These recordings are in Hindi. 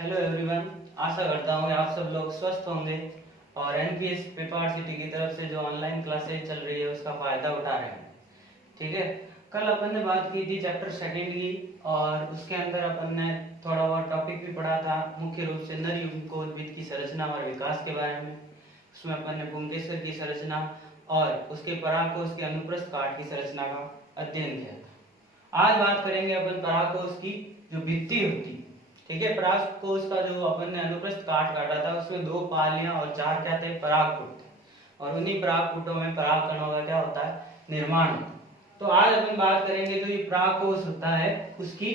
Hello everyone. आशा करता हूँ आप सब लोग स्वस्थ होंगे और एनपीएस पेपर सिटी की तरफ से जो ऑनलाइन क्लासेज चल रही है उसका फायदा उठा रहे हैं। ठीक है, कल अपन ने बात की थी चैप्टर सेकंड की और उसके अंदर अपन ने थोड़ा बहुत टॉपिक भी पढ़ा था, मुख्य रूप से नर युग्मकोद्भिद की संरचना और विकास के बारे में। उसमें अपन ने पुंकेसर की संरचना और उसके परागकोश के अनुप्रस्थ काट की संरचना का अध्ययन किया था। आज बात करेंगे अपन परागकोश की जो भित्ति होती है। ठीक है, परागकोश का जो अपन ने अनुप्रस्थ काट काटा था उसमें 2 पालियां और 4 क्या थे, परागपुट थे और उन्हीं परागपुटों में पराग कणों का क्या होता है, निर्माण होता है। तो आज अपन बात करेंगे जो ये परागकोश होता है उसकी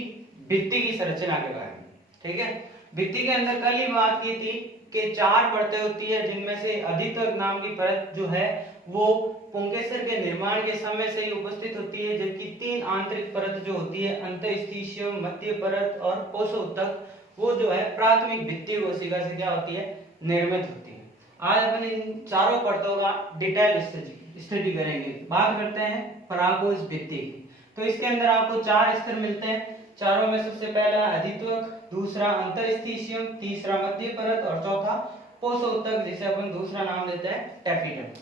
भित्ति की संरचना के बारे में। ठीक है, भित्ति के अंदर कल ही बात की थी कि 4 परतें होती है जिनमें से अधितक नाम की परत जो है वो पुंकेसर के निर्माण के समय से ही उपस्थित होती है, जबकि 3 आंतरिक परत जो होती है अंतःस्थिशियम, मध्य परत और कोशोतक वो जो है प्राथमिक भित्ति कोशिका से क्या होती है, निर्मित होती है। आज अपन इन चारों परतों का डिटेल स्टडी करेंगे। बात करते हैं परागकोश भित्ति की। तो इसके अंदर आपको 4 स्तर मिलते हैं। चारों में सबसे पहला अधित्वक, दूसरा अंतःस्थिशियम, तीसरा मध्य परत और चौथा कोशोतक, जिसे अपन दूसरा नाम देते हैं टेपिटम।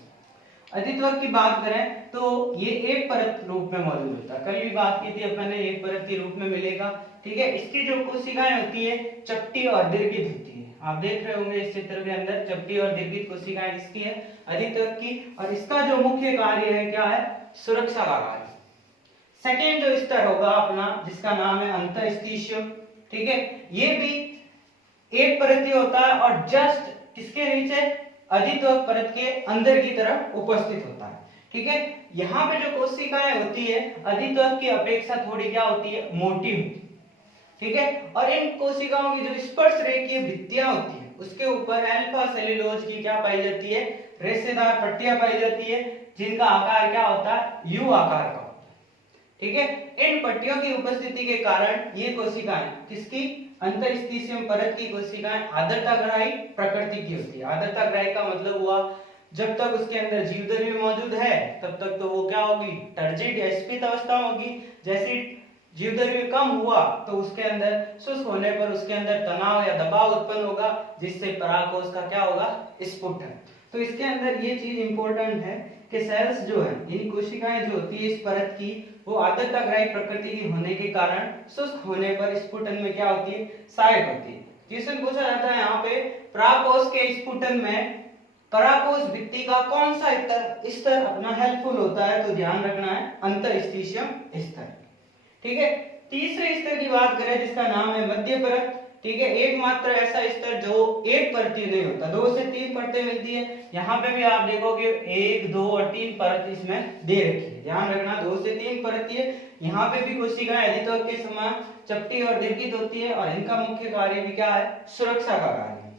अधित्वक की बात करें तो ये एक परत रूप में मौजूद होता है। कल भी बात की थी अपन ने, एक परत के रूप में मिलेगा। ठीक है, इसकी जो कोशिकाएं होती है चपटी और दीर्घित होती है। आप देख रहे होंगे इस चित्र के अंदर चपटी और दीर्घित कोशिकाएं किसकी है, अधित्वक की। और इसका जो मुख्य कार्य है क्या है, सुरक्षा का कार्य। सेकेंड जो स्तर होगा अपना जिसका नाम है अंतःस्थिशियम। ठीक है, ये भी एक परत होता है और जस्ट किसके नीचे, अधित्वक परत के अंदर की तरफ उपस्थित होता है। ठीक है, यहाँ पे जो कोशिकाएं होती है अधित्वक की अपेक्षा थोड़ी क्या होती है, मोटी होती है। ठीक है, और इन कोशिकाओं की जो स्पर्श रेखीय भित्तियां होती है उसके ऊपर अल्फा सेल्यूलोज की क्या पाई जाती है, रेशेदार पट्टियां पाई जाती है, जिनका आकार क्या होता है, यू आकार का होता है। ठीक है, इन पट्टियों की उपस्थिति के कारण ये कोशिकाएं किसकी, अंतःस्थिशियम परत की कोशिकाएं आर्द्रताग्राही प्रकृति की होती है। आर्द्रताग्राही का मतलब हुआ जब तक उसके अंदर जीवद्रव्य मौजूद है तब तक तो वो क्या होगी, टर्जिड या स्फीत अवस्था होगी। जैसे जीवद्रव्य कम हुआ तो उसके अंदर शुष्क होने पर उसके अंदर तनाव या दबाव उत्पन्न होगा, जिससे परागकोश का क्या होगा, स्फुटन। तो इसके अंदर ये चीज इंपॉर्टेंट है कि सेल्स जो है, यानी कोशिकाएं जो होती है इस परत की, वो आर्द्रताग्राही प्रकृति की होने के कारण शुष्क होने पर स्फुटन में क्या होती है, सहायक होती है। क्वेश्चन पूछा जाता है यहाँ पे, परागकोश के स्फुटन में परागकोश भित्ति का कौन सा स्तर अपना हेल्पफुल होता है, तो ध्यान रखना है अंतःस्थिशियम स्तर। ठीक है, तीसरे स्तर की बात करें जिसका नाम है मध्य परत। ठीक है, एकमात्र ऐसा स्तर जो एक परतीय नहीं होता, 2 से 3 परतें मिलती है। यहाँ पे भी आप देखोगे 1, 2 और 3 परत इसमें दे रखी है, ध्यान रखना 2 से 3 परतीय। यहाँ पे भी कोशिकाएं अधित्वक के समान चपटी और दीर्घित होती है और इनका मुख्य कार्य भी क्या है, सुरक्षा का कार्य है।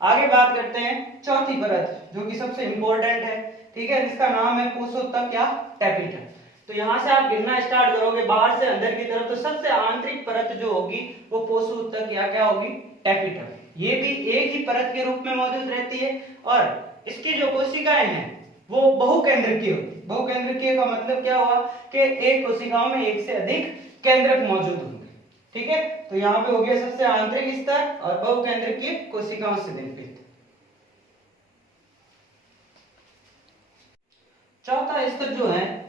आगे बात करते हैं चौथी परत जो कि सबसे इंपॉर्टेंट है। ठीक है, जिसका नाम है कोशोतक या टेपिटम। तो यहां से आप गिनना स्टार्ट करोगे बाहर से अंदर की तरफ, तो सबसे आंतरिक परत जो होगी वो कोशोतक या क्या होगी, टेपिटम। ये भी एक ही परत के रूप में मौजूद रहती है और इसकी जो कोशिकाएं हैं वो बहुकेंद्रकीय होती है। बहुकेंद्रकीय का मतलब क्या हुआ कि एक कोशिकाओं में एक से अधिक केंद्रक मौजूद होंगे। ठीक है, तो यहाँ पे हो गया सबसे आंतरिक स्तर और बहुकेंद्रकीय कोशिकाओं से निर्मित। चौथा स्तर जो है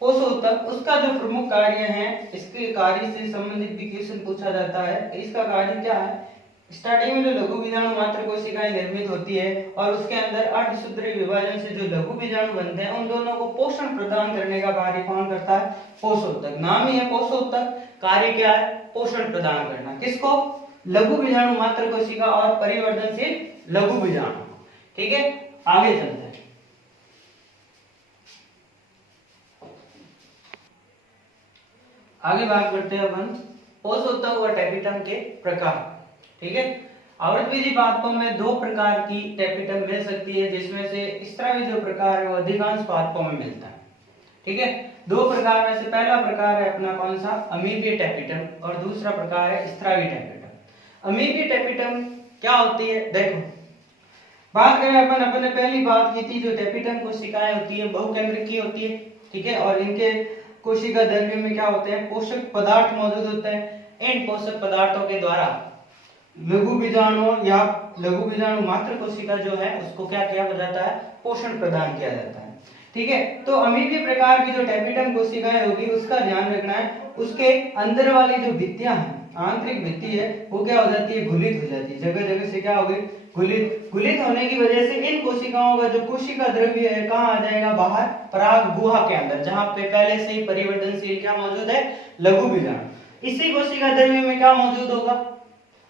कोशोतक, उसका जो प्रमुख कार्य है, इसके कार्य से संबंधित भी क्वेश्चन पूछा जाता है। इसका कार्य क्या है, स्टार्टिंग में जो लघु बीजाणु मात्र कोशिकाएं निर्मित होती है और उसके अंदर अर्धसूत्रीय विभाजन से जो लघु बीजाणु बनते हैं उन दोनों को पोषण प्रदान करने का कार्य कौन करता है, कोशोतक। नाम ही है कोशोतक, कार्य क्या है, पोषण प्रदान करना। किसको, लघु बीजाणु मात्र कोशिका और परिवर्तनशील लघु बीजाणु। ठीक है, आगे चलते हैं। आगे बात करते हैं अपन कोशोतक और टेपिटम के प्रकार। ठीक है, आवृतबीजी पादपों में 2 प्रकार की टेपिटम मिल सकती है, जिसमें से स्त्रावी जो प्रकार है वो अधिकांश पादपों में मिलता है। ठीक है, 2 प्रकार में से पहला प्रकार है अपना कौन सा, अमीबीय टेपिटम और दूसरा प्रकार है स्त्रावी टेपिटम। अमीबीय टेपिटम क्या होती है, देखो बात करें अपन ने पहली बात की थी जो टेपिटम कोशिकाएं होती है बहुकेंद्रकीय होती है। ठीक है, और इनके कोशिका द्रव्य में क्या होते हैं, पोषक पदार्थ मौजूद होते हैं। इन पोषक पदार्थों के द्वारा लघु बीजाणु या लघु बीजाणु मात्र कोशिका जो है उसको क्या किया जाता है, पोषण प्रदान किया जाता है। ठीक है, तो अमीबीय प्रकार की जो टेपिटम कोशिकाएं होगी उसका ध्यान रखना है, उसके अंदर वाली जो भित्तियां हैं, आंतरिक भित्ति है, वो क्या हो जाती है, घुलित हो जाती है, जगह जगह से क्या हो गई, घुलित होने की वजह से इन कोशिकाओं का जो कोशिका द्रव्य है कहाँ आ जाएगा, बाहर पराग गुहा के अंदर, जहां पे पहले से ही परिवर्तनशील क्या मौजूद है, लघु बीजाणु। इसी कोशिका द्रव्य में क्या मौजूद होगा,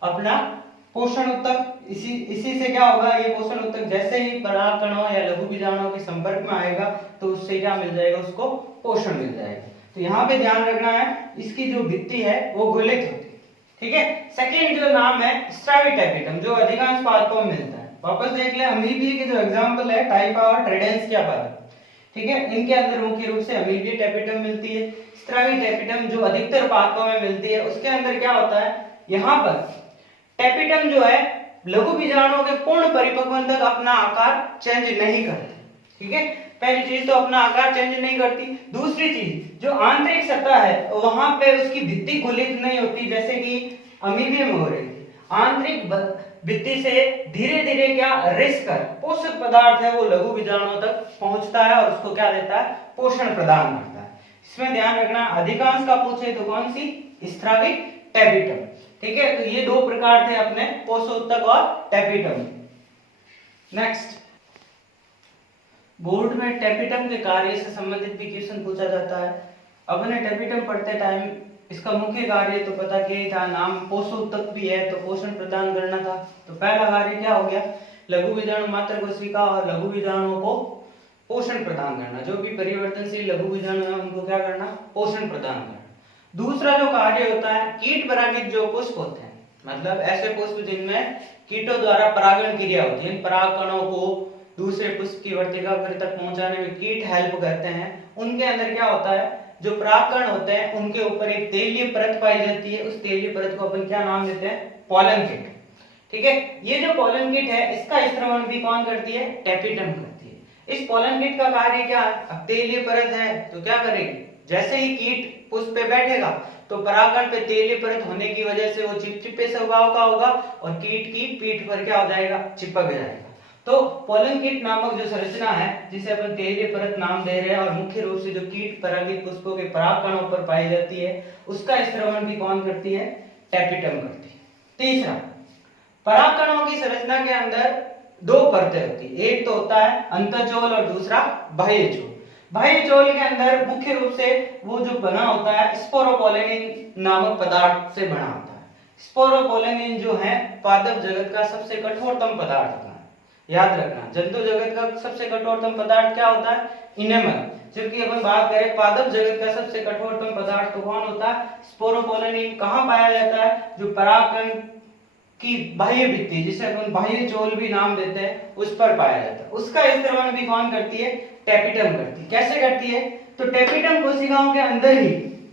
अपना पोषण उत्तक। इसी से क्या होगा, ये पोषण उत्तक जैसे ही पराग कणों या लघु बीजाणुओं के संपर्क में आएगा तो उससे क्या मिल जाएगा, उसको पोषण मिल जाएगा। तो यहाँ पे ध्यान रखना है, इसकी जो भित्ति है वो घुलित होती है। ठीक है, सेकंड जो नाम है स्ट्रावी टेपिटम, जो अधिकांश पादपों में मिलता है। वापस देख ले, अमीबीय के जो एग्जांपल है टाइपा और ट्रेडेंसिया पादप, ठीक है, इनके अंदर मुख्य रूप से अमीबीय टेपिटम मिलती है। स्ट्रावी टेपिटम जो अधिकतर पादपों में मिलती है, उसके अंदर क्या होता है, यहाँ पर टेपिटम जो है लघु बीजाणुओं के पूर्ण परिपक्वन तक अपना आकार चेंज नहीं करती। ठीक है, पहली चीज तो अपना आकार चेंज नहीं करती। दूसरी चीज, जो आंतरिक सतह है वहां पे उसकी भित्ति घुलित नहीं होती जैसे कि अमीबे में हो रही थी। आंतरिक भित्ति से धीरे धीरे क्या रिस कर पोषक पदार्थ है वो लघु बीजाणुओं तक पहुंचता है और उसको क्या देता है, पोषण प्रदान करता है। इसमें ध्यान रखना, अधिकांश का पूछे तो कौन सी, स्ट्रावी टेपिटम। ठीक है, तो ये दो प्रकार थे अपने, पोषोत्तक और टेपिटम। नेक्स्ट, बोर्ड में टेपिटम के कार्य से संबंधित भी क्वेश्चन पूछा जाता है। अपने टेपिटम पढ़ते टाइम इसका मुख्य कार्य तो पता क्या ही था, नाम पोषोत्तक भी है तो पोषण प्रदान करना था। तो पहला कार्य क्या हो गया, लघु बीजाणु मात्र कोशिका और लघु बीजाणुओं को पोषण प्रदान करना, जो भी परिवर्तनशील लघु बीजाणु है उनको क्या करना, पोषण प्रदान करना। दूसरा जो कार्य होता है, कीट परागित जो पुष्प होते हैं, मतलब ऐसे पुष्प जिनमें कीटों द्वारा परागण क्रिया होती है, पराग कणों को दूसरे पुष्प की वर्तिका तक पहुंचाने में कीट हेल्प करते हैं। उनके अंदर क्या होता है, जो परागकण होते हैं उनके ऊपर एक तेलीय परत पाई जाती है। उस तेलीय परत को अपन क्या नाम देते हैं, पोलन किट। ठीक है, ये जो पोलन किट है इसका स्त्रवण भी कौन करती है, टेपिटम करती है। इस पोलन किट का कार्य क्या है, अब तेलीय परत है तो क्या करेगी, जैसे ही कीट पुष्प पे बैठेगा तो परागकण पे तेलीय परत होने की वजह से वो चिपचिपे स्वभाव का होगा और कीट की पीठ पर क्या हो जाएगा, चिपक जाएगा। तो पोलन किट नामक जो संरचना है जिसे अपन तेलीय परत नाम दे रहे हैं और मुख्य रूप से जो कीट परागित पुष्पों के परागकणों पर पाई जाती है उसका स्त्रवण भी कौन करती है, टेपिटम करती है। तीसरा, परागकणों की संरचना के अंदर दो परतें होती है, एक तो होता है अंतःचोल और दूसरा बाह्य चोल। बाह्य चोल के अंदर मुख्य रूप से वो जो बना होता है स्पोरोपोलेनिन नामक पदार्थ से बना होता है। स्पोरोपोलेनिन जो है पादप जगत का सबसे कठोरतम पदार्थ होता है। याद रखना, जंतु जगत का सबसे कठोरतम पदार्थ क्या होता है, इनेमल। जबकि अपन बात करें पादप जगत का सबसे कठोरतम पदार्थ तो कौन होता है, स्पोरोपोलेनिन। कहाँ पाया जाता है, जो परागकण की बाह्य भित्ति जिसे अपन बाह्य चोल भी नाम देते हैं उस पर पाया जाता है। उसका स्त्रवण भी कौन करती है, टेपिटम करती है। कैसे करती है, तो टेपिटम कोशिकाओं के अंदर ही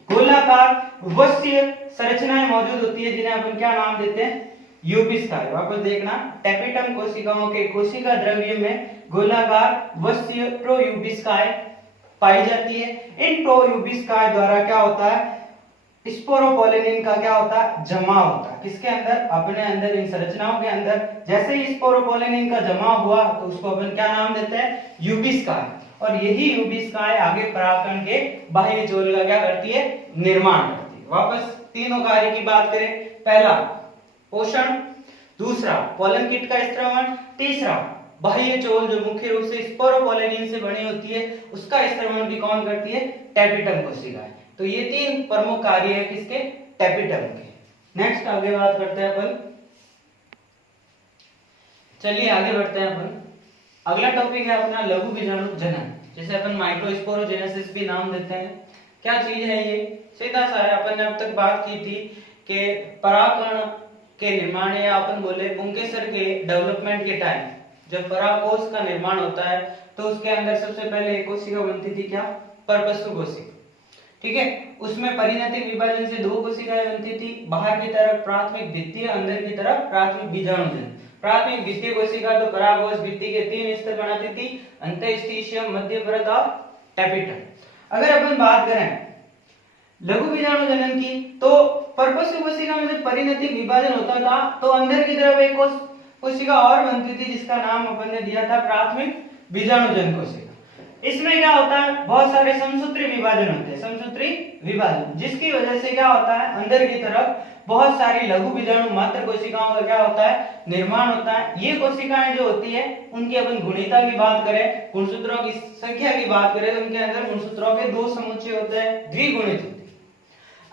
गोलाकार वस्य संरचनाएं मौजूद होती है जिन्हें अपन क्या नाम देते हैं, यूबिस्काय। वापस देखना, टेपिटम कोशिकाओं के कोशिका द्रव्य में गोलाकार वस्य प्रोयूबिस्काय पाई जाती है। इन प्रोयूबिस्काय द्वारा क्या होता है, स्पोरोपोलेनिन का क्या होता है, जमा होता है। किसके अंदर, अपने अंदर, इन संरचनाओं के अंदर। जैसे ही स्पोरोपोलेनिन का जमा हुआ तो उसको अपन क्या नाम देते हैं, यूबिस्काय। और यही यूबिस्काय आगे परागकण के बाह्य चोल का क्या करती है, निर्माण करती है। वापस तीनों कार्य की बात करें, पहला पोषण, दूसरा पोलन किट का स्त्रवण, तीसरा बाह्य चोल जो मुख्य रूप से स्पोरोपोलेनिन से बनी होती है उसका स्त्रवण भी कौन करती है, टेपिटम कोशिकाएं। तो ये तीन प्रमुख कार्य है किसके, टेपिटम के। नेक्स्ट आगे बात करते हैं अपन, चलिए आगे बढ़ते हैं अपन। अगला टॉपिक है अपना लघु बीजाणु जनन, जिसे अपन माइक्रोस्पोरोजेनेसिस भी नाम देते हैं। क्या चीज है ये, सीधा सा है, अपन ने अब तक बात की थी कि परागकण के निर्माण या अपन बोले पुंकेसर के डेवलपमेंट के टाइम जब परागकोश का निर्माण होता है तो उसके अंदर सबसे पहले एक कोशिका बनती थी, क्या, परपस्सु कोशिका। ठीक है, उसमें परिणतिक विभाजन से दो कोशिकाएं बनती थी, बाहर की तरफ प्राथमिक भित्ति, अंदर की तरफ प्राथमिक बीजाणुजन। प्राथमिक भित्ति कोशिका तो परागकोश भित्ति के 3 स्तर बनाती थी, अंतःस्टिशियम, मध्य परत और टेपिटम। अगर अपन बात करें लघु बीजाणु जनन की तो परपोषी कोशिका में जब परिणतिक विभाजन होता था तो अंदर की तरफ एक कोशिका और बनती थी जिसका नाम अपन ने दिया था प्राथमिक बीजाणुजन कोशिका। इसमें क्या होता है, बहुत सारे समसूत्री विभाजन होते हैं, समसूत्री विभाजन, जिसकी वजह से क्या होता है, अंदर की तरफ बहुत सारी लघु बीजाणु मात्र कोशिकाओं का क्या होता है, निर्माण होता है। ये कोशिकाएं जो होती है उनकी अपन गुणिता की बात करें, गुणसूत्रों की संख्या की बात करें तो उनके अंदर गुणसूत्रों के 2 समुच्चय होते हैं, द्विगुणित होते हैं।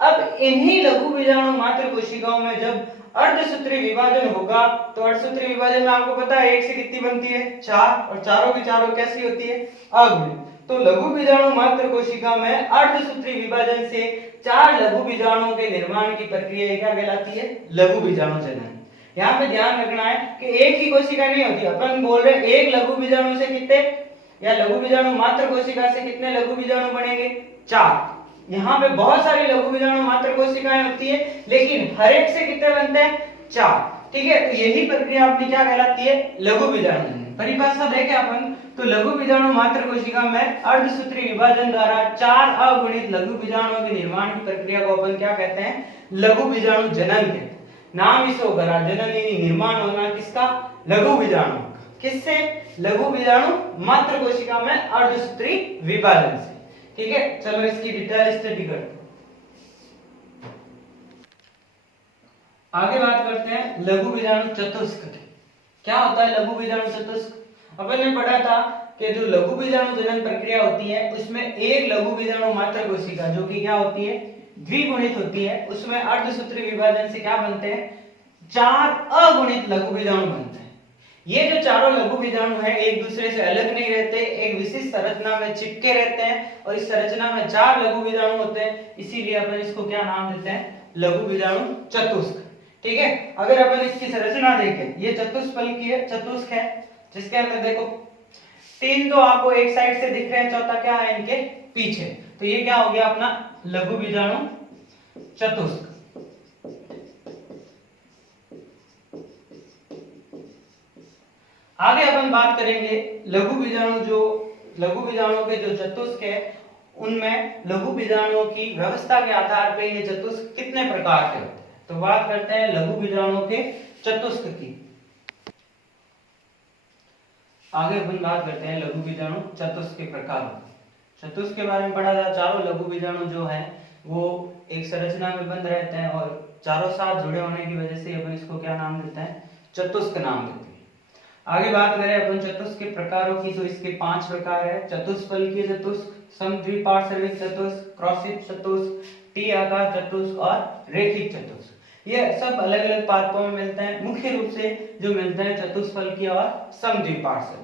अब इन्हीं लघु बीजाणु मात्र कोशिकाओं में जब अर्धसूत्री विभाजन होगा तो अर्धसूत्री विभाजन में आपको पता है 1 से कितनी बनती है, 4, और चारों की चारों कैसी होती है, अगुणित। तो लघु बीजाणु मात्र कोशिका में अर्धसूत्री विभाजन से 4 लघु बीजाणुओं के निर्माण की प्रक्रिया क्या कहलाती है, लघु बीजाणु जनन। यहाँ पे ध्यान रखना है कि एक ही कोशिका नहीं होती, अपन बोल रहे हैं एक लघु बीजाणु से कितने, या लघु बीजाणु मात्र कोशिका से कितने लघु बीजाणु बनेंगे, 4। यहाँ पे बहुत सारी लघु बीजाणु मात्र कोशिकाएं होती है लेकिन हर एक से कितने बनते हैं, 4। ठीक है, तो यही प्रक्रिया अपनी क्या कहलाती है, लघु बीजाणु जनन। परिभाषा देखें अपन तो लघु बीजाणु मात्र कोशिका में अर्धसूत्री विभाजन द्वारा 4 अगुणित लघु बीजाणुओं के निर्माण की प्रक्रिया को अपन क्या कहते हैं, लघु बीजाणु जनन कहते हैं। नाम इसो करा जनन, निर्माण होना किसका, लघु बीजाणु, किससे, लघु बीजाणु मात्र कोशिका में अर्धसूत्री विभाजन से। ठीक है, चलो इसकी डिटेल स्टडी करते हैं। आगे बात करते हैं लघु बीजाणु चतुष्क की। क्या होता है लघु बीजाणु चतुष्क? अपन ने पढ़ा था कि जो लघु बीजाणु जनन प्रक्रिया होती है उसमें एक लघु बीजाणु मात्र कोशिका जो कि क्या होती है, द्विगुणित होती है, उसमें अर्धसूत्री विभाजन से क्या बनते हैं, 4 अगुणित लघु बीजाणु बनते हैं। ये जो चारों लघु बीजाणु हैं एक दूसरे से अलग नहीं रहते, एक विशिष्ट संरचना में चिपके रहते हैं और इस संरचना में 4 लघु बीजाणु होते हैं, इसीलिए अपन इसको क्या नाम देते हैं, लघु बीजाणु चतुष्क। ठीक है, अगर अपन इसकी संरचना देखें, ये चतुष्फलकीय है, चतुष्क है, जिसके अंदर देखो 3 तो आपको एक साइड से दिख रहे हैं, चौथा क्या है इनके पीछे, तो ये क्या हो गया अपना लघु बीजाणु चतुष्क। आगे अपन बात करेंगे लघु बीजाणुओं के जो चतुष्क है उनमें लघु बीजाणुओं की व्यवस्था के आधार पर ये चतुष्क कितने प्रकार के होते हैं। तो बात करते हैं लघु बीजाणुओं के चतुष्क की। आगे अपन बात करते हैं लघु बीजाणु चतुष्क के प्रकार। चतुष्क के बारे में पढ़ा था, चारों लघु बीजाणु जो है वो एक संरचना में बंद रहते हैं और चारों साथ जुड़े होने की वजह से अपन इसको क्या नाम देते हैं, चतुष्क नाम देते हैं। आगे बात करें अपन चतुष्क के प्रकारों की तो इसके 5 प्रकार है, चतुष्फलकीय चतुष्क, समद्विपार्श्विक चतुष्क, क्रॉसित चतुष्क, टी आकार चतुष्क और रेखिक चतुष्क। ये सब अलग अलग पादपों में मिलते हैं, मुख्य रूप से जो मिलते हैं चतुष्फलकीय और समद्विपार्श्विक।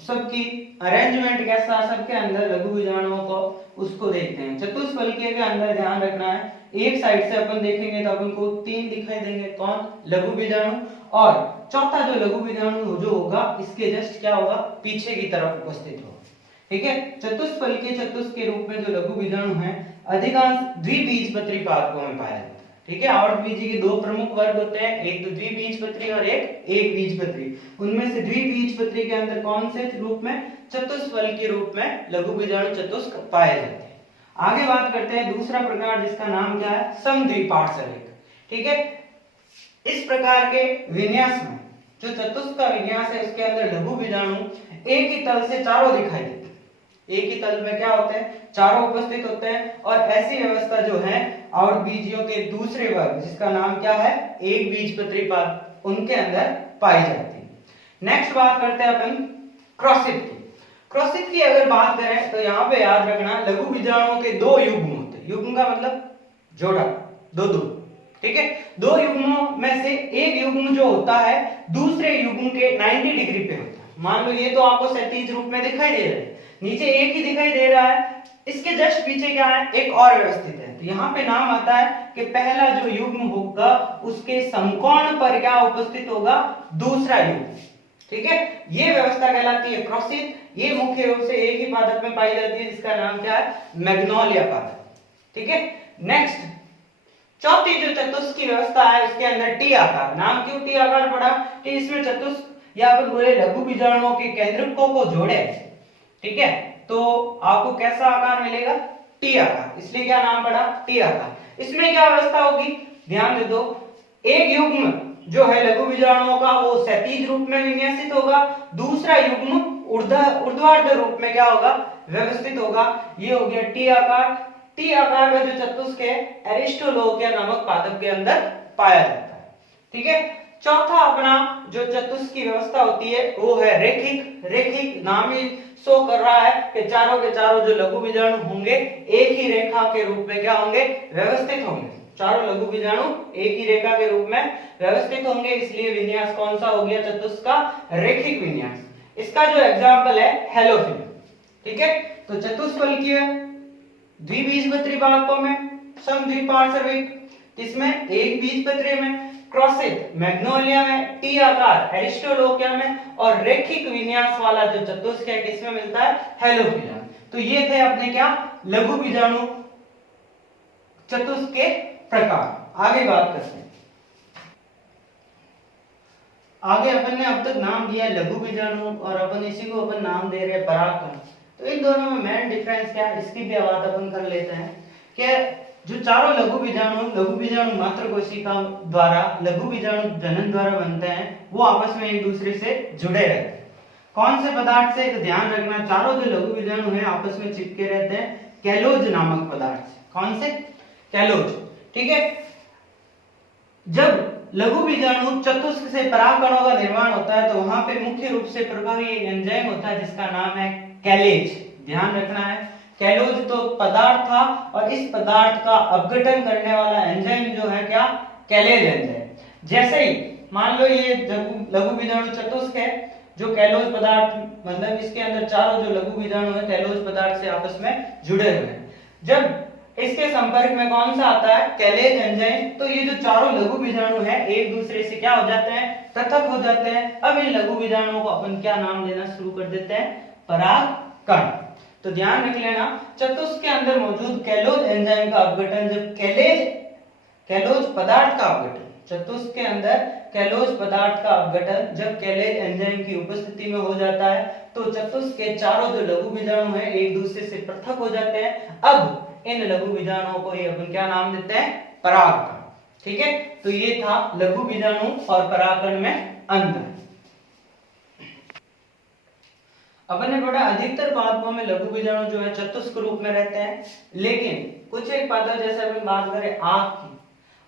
सबकी अरेंजमेंट कैसा, सबके अंदर लघु बीजाणुओं को उसको देखते हैं। चतुष्फलकीय के अंदर ध्यान रखना है, एक साइड से अपन देखेंगे तो अपन को 3 दिखाई देंगे, कौन, लघु बीजाणु, और चौथा जो लघु बीजाणु जो होगा इसके जस्ट क्या होगा, पीछे की तरफ उपस्थित होगा। ठीक है, चतुष्फलकीय चतुष्क के रूप में जो लघु बीजाणु हैं अधिकांश द्विबीजपत्री पादपों में पाया जाता है। ठीक है, आवृतबीजी के 2 प्रमुख वर्ग होते हैं, एक तो द्विबीजपत्री और एक बीजपत्री। उनमें से द्विबीजपत्री के अंदर कौन से रूप में, चतुष्फलकीय रूप में लघु बीजाणु चतुष्क पाए जाते हैं। आगे बात करते हैं दूसरा प्रकार जिसका नाम क्या है, समद्विपार्श्विक। ठीक है, इस प्रकार के विन्यास में जो चतुष्क का विन्यास है उसके अंदर लघु बीजाणु एक ही तल से चारों दिखाई देते हैं, एक ही तल में क्या होते हैं, चारों उपस्थित होते हैं। और ऐसी व्यवस्था जो है आवृतबीजियों के दूसरे वर्ग जिसका नाम क्या है, एक बीजपत्री पाद, उनके अंदर पाई जाती है। नेक्स्ट बात करते हैं अपन क्रॉसित की। क्रॉसित की अगर बात करें तो यहाँ पे याद रखना लघु बीजाणुओं के 2 युग्म होते हैं, युग्म का मतलब जोड़ा, 2। ठीक है, 2 युग्मों में से एक युग्म जो होता है दूसरे युग्म के 90 डिग्री पे होता है। मान लो ये तो आपको क्षैतिज रूप में दिखाई दे रहा है, नीचे एक ही दिखाई दे रहा है, इसके जस्ट पीछे क्या है, एक और व्यवस्थित है। तो यहाँ पे नाम आता है कि पहला जो युग्म होगा उसके समकोण पर क्या उपस्थित होगा, दूसरा युग्म। ठीक है, ये व्यवस्था कहलाती है क्रॉसित। ये मुख्य रूप से एक ही पादप में पाई जाती है जिसका नाम क्या है, मैग्नोलिया पादप। ठीक है, नेक्स्ट चौथी जो चतुष्क की व्यवस्था है उसके अंदर टी आकार। नाम क्यों टी आकार पड़ा, कि इसमें चतुष्क या फिर बोले लघु बीजाणुओं के केंद्रकों को जोड़े। ठीक है, तो आपको कैसा आकार मिलेगा, टी आकार, इसलिए क्या नाम पड़ा, टी आकार। इसमें क्या व्यवस्था होगी, ध्यान दे दो, एक युग्म जो है लघु बीजाणुओं का वो क्षैतिज रूप में विन्यासित होगा, दूसरा युग्म ऊर्ध्वाधर रूप में क्या होगा, व्यवस्थित होगा। ये हो गया टी आकार। टी आकार का जो चतुष्क है एरिस्टोलोकिया नामक पादप के अंदर पाया जाता है। ठीक है, चौथा अपना जो चतुष्क की व्यवस्था होती है वो है रेखिक। रेखिक नाम ही शो कर रहा है कि चारों के चारों जो लघु बीजाणु होंगे एक ही रेखा के रूप में क्या होंगे, व्यवस्थित होंगे। चारों लघु बीजाणु एक ही रेखा के रूप में व्यवस्थित होंगे, इसलिए विन्यास कौन सा हो गया चतुष्क का, रेखिक विन्यास। इसका जो एग्जाम्पल है हेलोफिल। ठीक है, तो चतुष्फलकीय द्विबीजपत्री पादपों में समद्विपार्श्विक, इसमें एक बीजपत्री में, क्रॉसित मैग्नोलिया में, टी आकार एरिस्टोलोकिया में, और रेखिक विन्यास वाला जो चतुष्क है किसमें मिलता है, हेलोफिला। तो ये थे अपने क्या, लघु बीजाणु चतुष्क के प्रकार। आगे बात करते हैं। आगे अपन ने अब तक नाम दिया लघु बीजाणु और अपन इसी को अपन नाम दे रहे हैं परागकण। तो इन दोनों में मेन डिफरेंस क्या है, इसकी भी बात अपन कर लेते हैं कि जो चारों लघु बीजाणु मात्र कोशिका द्वारा लघु बीजाणु जनन द्वारा बनते हैं, वो आपस में एक दूसरे से जुड़े रहते हैं। कौन से पदार्थ से, ध्यान रखना, चारों जो लघु बीजाणु हैं आपस में चिपके रहते हैं कैलोज नामक पदार्थ से। कौन से, कैलोज। ठीक है, जब लघु बीजाणु चतुष्क से परागकणों का निर्माण होता है तो वहां पे मुख्य रूप से प्रभावी एक एंजाइम होता है जिसका नाम है कैलेज। ध्यान रखना है, कैलोज तो पदार्थ था और इस पदार्थ का अपघटन करने वाला एंजाइम जो है क्या, कैलेज एंजाइम। जैसे ही मान लो ये लघु बीजाणु चतुष्क है, जो कैलोज पदार्थ मतलब इसके अंदर चारों जो लघु बीजाणु है कैलोज पदार्थ से आपस में जुड़े हुए हैं, जब इसके संपर्क में कौन सा आता है, कैलेज एंजाइम, तो ये जो चारों लघु बीजाणु है एक दूसरे से क्या हो जाते हैं, पृथक हो जाते हैं। अब इन लघु बीजाणुओं को अपन क्या नाम देना शुरू कर देते हैं, परागकण। तो ध्यान रख लेना, चतुष्क के अंदर मौजूद कैलोज एंजाइम का अपघटन जब कैलोज पदार्थ का अपघटन, चतुष्क के अंदर कैलोज पदार्थ का अपघटन जब कैलेज एंजाइम की उपस्थिति में हो जाता है तो चतुष्क के चारों जो लघु बीजाणु हैं एक दूसरे से पृथक हो जाते हैं। अब इन लघु बीजाणुओं को ये अपन क्या नाम देते हैं, परागकण। ठीक है, तो ये था लघु बीजाणु और परागकण में अंतर। अपन ने पढ़ा अधिकतर पादपों में लघु बीजाणु जो है चतुष्क रूप में रहते हैं, लेकिन कुछ एक पादप जैसे अपन बात करें आंख की,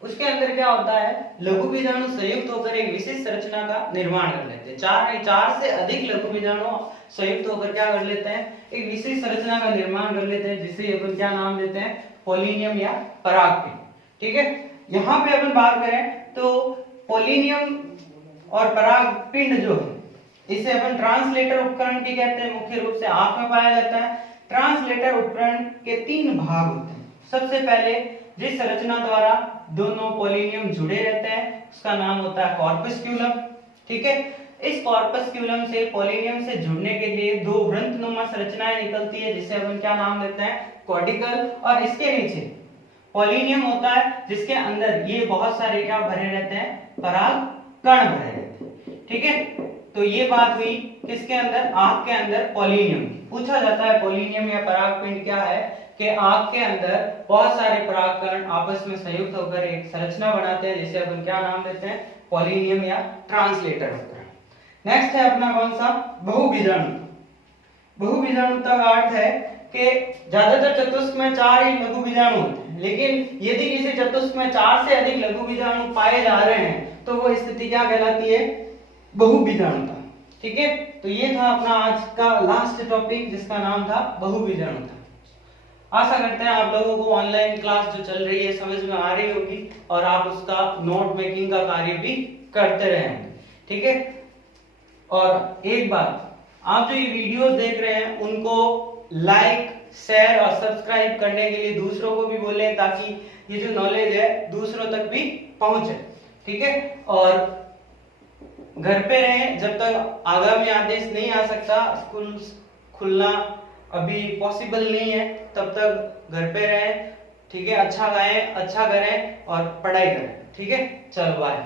उसके अंदर क्या होता है, लघु बीजाणु संयुक्त होकर एक विशिष्ट रचना का निर्माण कर लेते हैं। चार से अधिक लघु बीजाणु संयुक्त होकर क्या कर लेते हैं, एक विशिष्ट रचना का निर्माण कर लेते हैं, जिसे अपन क्या नाम देते हैं, पोलिनियम या परागपिंड। ठीक है, यहाँ पे अपन बात करें तो पोलिनियम और परागपिंड जो है इसे अपन ट्रांसलेटर उपकरण भी कहते हैं, मुख्य रूप से आंख में पाया जाता है। ट्रांसलेटर उपकरण के 3 भाग होते हैं। सबसे पहले जिस रचना द्वारा दोनों पोलिनियम जुड़े रहते हैं उसका नाम होता है कॉर्पस्क्यूलम। ठीक है, इस कॉर्पस्क्यूलम से पोलिनियम से जुड़ने के लिए 2 वृंतनुमा संरचनाएं निकलती है जिसे अपन क्या नाम देते हैं, कॉर्डिकल। और इसके नीचे पोलिनियम होता है जिसके अंदर ये बहुत सारे क्या भरे रहते हैं, परागकण भरे रहते हैं। ठीक है, तो ये बात हुई किसके अंदर, आंख के अंदर पोलिनियम। पूछा जाता है पोलिनियम या परागपिंड क्या है, कि आंख के अंदर बहुत सारे परागकण आपस में संयुक्त होकर एक संरचना बनाते हैं जिसे अपन क्या नाम देते हैं, पोलिनियम या ट्रांसलेटर उपकरण। नेक्स्ट है अपना कौन सा, बहुबीजाणु। बहुबीजाणुता का अर्थ है कि ज्यादातर चतुष्क में 4 ही लघु बीजाणु होते हैं, लेकिन यदि किसी चतुष्क में 4 से अधिक लघु बीजाणु पाए जा रहे हैं तो वो स्थिति क्या कहलाती है, बहुबीजाणुता। ठीक है, तो ये था अपना आज का लास्ट टॉपिक जिसका नाम था बहुबीजाणुता। आशा करते हैं आप लोगों को ऑनलाइन क्लास जो चल रही है समझ में आ रही होगी और आप उसका नोट मेकिंग का कार्य भी करते रहेंगे। ठीक है, और एक बात, आप जो ये वीडियोस देख रहे हैं उनको लाइक, शेयर और सब्सक्राइब करने के लिए दूसरों को भी बोलें ताकि ये जो नॉलेज है दूसरों तक भी पहुंचे। ठीक है, और घर पे रहें जब तक आगामी आदेश नहीं आ सकता, स्कूल खुलना अभी पॉसिबल नहीं है, तब तक घर पे रहें। ठीक है, अच्छा गाएं, अच्छा करें और पढ़ाई करें। ठीक है, चलो बाय।